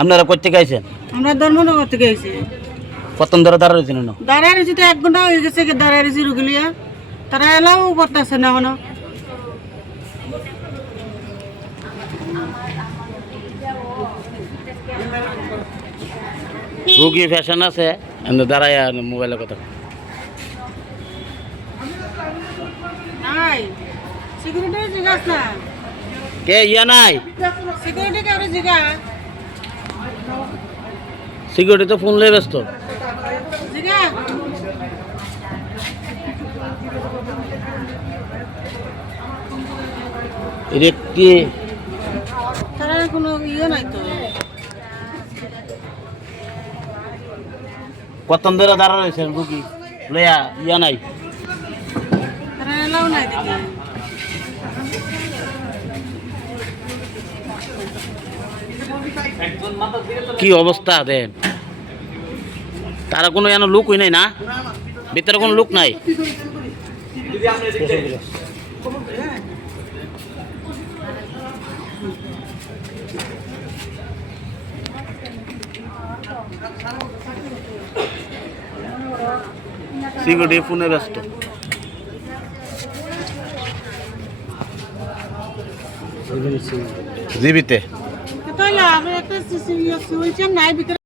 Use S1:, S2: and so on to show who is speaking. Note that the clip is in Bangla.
S1: আপনারা করতে গাইছেন
S2: আমরা ধর্মনগর থেকে আইছি।
S1: কতন ধরে দাঁড়া রয়েছেন?
S2: দাঁড়ায় রয়েছি তো এক ঘণ্টা হয়ে গেছে দাঁড়ায় রয়েছি রুগিলিয়া। তারা এলাও করতেছে না এখনও।
S1: রুগী ফ্যাশন আছে দাঁড়ায় মোবাইলের কথা।
S2: নাই সিকিউরিটি জিজ্ঞাস
S1: কে ইয়া নাই?
S2: সিকিউরিটি
S1: তো ফোন লয়ে ব্যস্ত। এটা কি?
S2: তারা কোনো ইয়ে নাই তো।
S1: কতন ধরে দাঁড়া রয়েছেন রুগী? লইয়া ইয়া নাই।
S2: তারা এলাও নাই দেখি।
S1: কি অবস্থা দেন? তারা কোনো এন লোক হই নাই না? ভিতরে কোনো লুক নাই? সিকিউরিটি ফোনে ব্যস্ত। জীবিতে।
S2: আমি একটা সিসি নাই ভিতরে